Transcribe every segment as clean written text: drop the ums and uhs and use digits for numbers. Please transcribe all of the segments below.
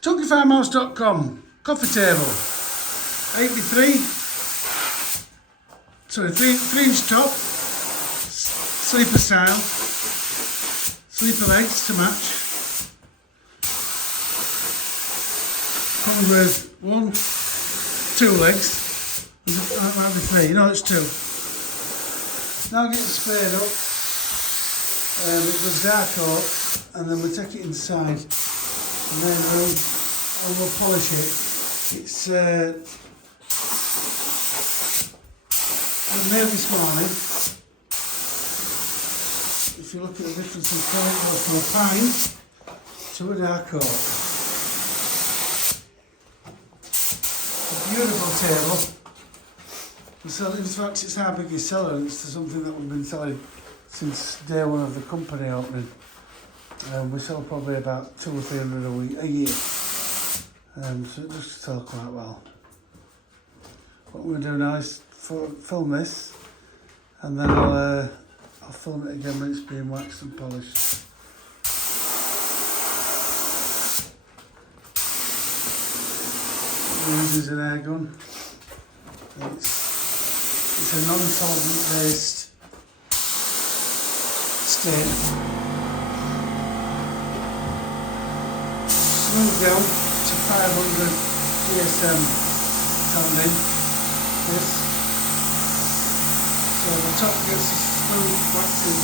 ChunkyFarmhouse.com coffee table, 83, sorry, 3-inch top, sleeper style, sleeper legs to match. Comes with 1, 2 legs. That might be 3. No, it's 2. Now get it sprayed up. It goes dark oak, and then we take it inside, and then we'll polish it. It's made this morning. If you look at the difference in colour, it goes from a pine to a dark oak. A beautiful table. So in fact, it's our biggest seller, and it's something that we've been selling since day one of the company opening. We sell probably about 200 or 300 a year, so it does sell quite well. What we're going to do now is film this, and then I'll film it again when it's being waxed and polished. This is an air gun. It's a non-solvent based stain. Smooth down to 500 GSM pounding. This. So the top gets a smooth waxy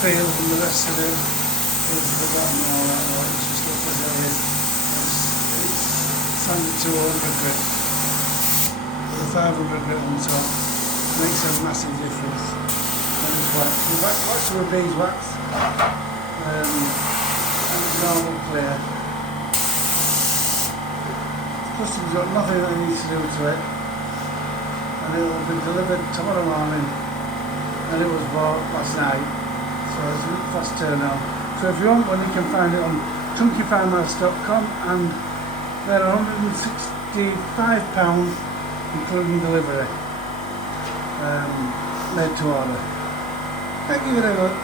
feel, and the rest of it is the bottom and all that. Or it's just looks as it is. It's sanded to 100 grit. The 500 grit on top makes a massive difference when it's waxed. The wax with beeswax and it's normal clear. The customer's got nothing that he needs to do to it, and it will be delivered tomorrow morning, and it was bought last night, so it's a fast turnaround. So if you want one, you can find it on chunkyfarmhouse.com, and they're £165 including delivery. Made to order. Thank you very much.